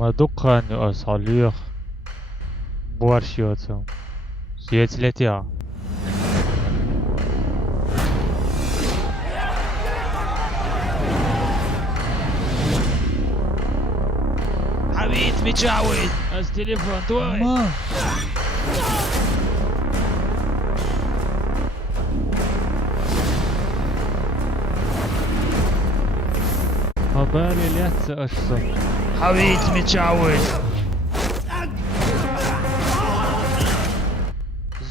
ما dukkan ju salıyor borşuyorsun. Siyetlet ya. حبيت متجاوز از تليفون توي ما Haberi letse açsın. حبيت متجاوز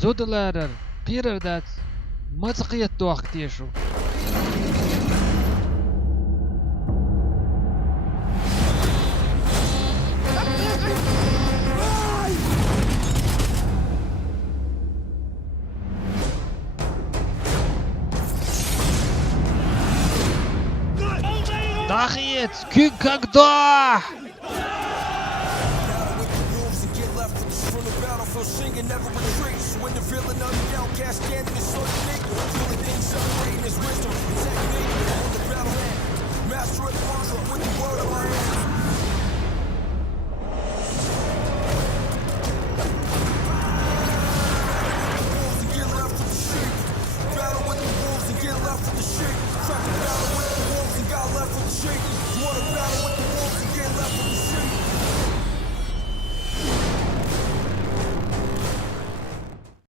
زودلارر بيردات ما تقيت وقت يشو ضاغيت كين كاكدوح wolves and get left from the battlefield singing never retreat. So when the villain of the outcast standing is so unique, the only thing celebrating is wisdom.